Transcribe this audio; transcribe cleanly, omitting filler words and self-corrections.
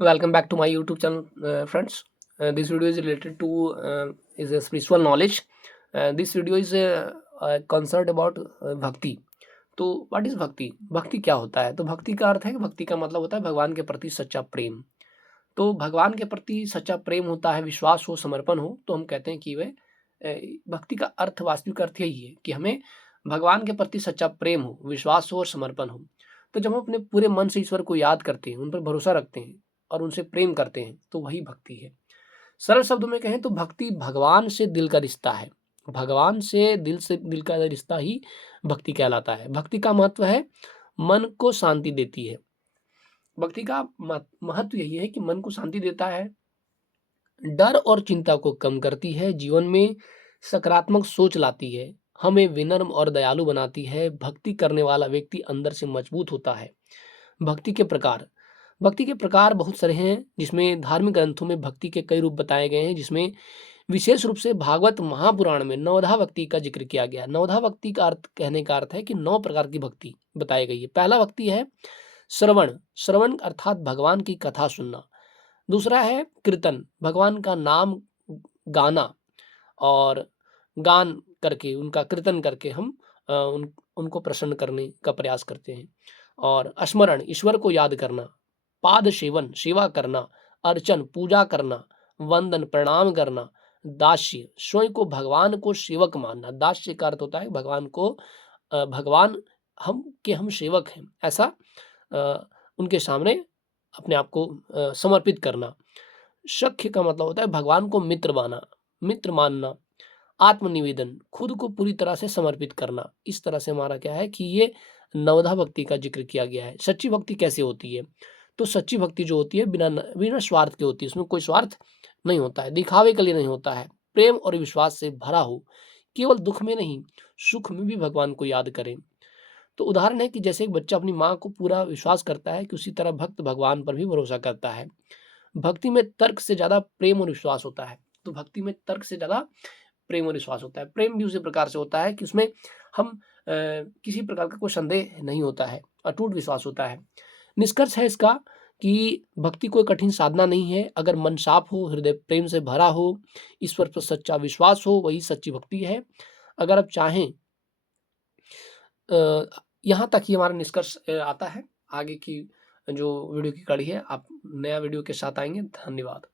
Welcome back to my YouTube channel, friends. This video is related to is a spiritual knowledge. This video is concerned about भक्ति. तो what is भक्ति? भक्ति क्या होता है? तो भक्ति का अर्थ है कि भक्ति का मतलब होता है भगवान के प्रति सच्चा प्रेम. तो भगवान के प्रति सच्चा प्रेम होता है, विश्वास हो, समर्पण हो, तो हम कहते हैं कि वह भक्ति का अर्थ, वास्तविक अर्थ यही है कि हमें भगवान के प्रति सच्चा प्रेम हो, विश्वास हो और समर्पण हो. तो जब हम अपने पूरे मन से ईश्वर को याद करते हैं, उन पर भरोसा रखते हैं और उनसे प्रेम करते हैं, तो वही भक्ति है. सरल शब्दों में कहें तो भक्ति भगवान से दिल का रिश्ता है. भगवान से दिल का रिश्ता ही भक्ति कहलाता है. भक्ति का महत्व है, मन को शांति देती है. भक्ति का महत्व यही है कि मन को शांति देता है, डर और चिंता को कम करती है, जीवन में सकारात्मक सोच लाती है, हमें विनम्र और दयालु बनाती है. भक्ति करने वाला व्यक्ति अंदर से मजबूत होता है. भक्ति के प्रकार. भक्ति के प्रकार बहुत सारे हैं, जिसमें धार्मिक ग्रंथों में भक्ति के कई रूप बताए गए हैं, जिसमें विशेष रूप से भागवत महापुराण में नवधा भक्ति का जिक्र किया गया. नवधा भक्ति का अर्थ, कहने का अर्थ है कि 9 प्रकार की भक्ति बताई गई है. पहला भक्ति है श्रवण. श्रवण अर्थात भगवान की कथा सुनना. दूसरा है कीर्तन, भगवान का नाम गाना और गान करके, उनका कीर्तन करके हम उनको प्रसन्न करने का प्रयास करते हैं. और स्मरण, ईश्वर को याद करना. पाद सेवन, सेवा करना. अर्चन, पूजा करना. वंदन, प्रणाम करना. दास्य, स्वयं को भगवान को सेवक मानना. दास्य का अर्थ होता है भगवान को भगवान हम सेवक हैं, ऐसा उनके सामने अपने आप को समर्पित करना. सख्य का मतलब होता है भगवान को मित्र मानना. आत्मनिवेदन, खुद को पूरी तरह से समर्पित करना. इस तरह से हमारा क्या है कि ये नवधा भक्ति का जिक्र किया गया है. सच्ची भक्ति कैसे होती है? तो सच्ची भक्ति जो होती है बिना स्वार्थ की होती है. उसमें कोई स्वार्थ नहीं होता है, दिखावे के लिए नहीं होता है. प्रेम और विश्वास से भरा हो, केवल दुख में नहीं, सुख में भी भगवान को याद करें. तो उदाहरण है कि जैसे एक बच्चा अपनी माँ को पूरा विश्वास करता है, कि उसी तरह भक्त भगवान पर भी भरोसा करता है. भक्ति में तर्क से ज्यादा प्रेम और विश्वास होता है. तो भक्ति में तर्क से ज्यादा प्रेम और विश्वास होता है. प्रेम भी उसी प्रकार से होता है कि उसमें हम किसी प्रकार का कोई संदेह नहीं होता है, अटूट विश्वास होता है. निष्कर्ष है इसका कि भक्ति कोई कठिन साधना नहीं है. अगर मन साफ हो, हृदय प्रेम से भरा हो, ईश्वर पर सच्चा विश्वास हो, वही सच्ची भक्ति है. अगर आप चाहें, यहाँ तक ही हमारा निष्कर्ष आता है. आगे की जो वीडियो की कड़ी है, आप नया वीडियो के साथ आएंगे. धन्यवाद.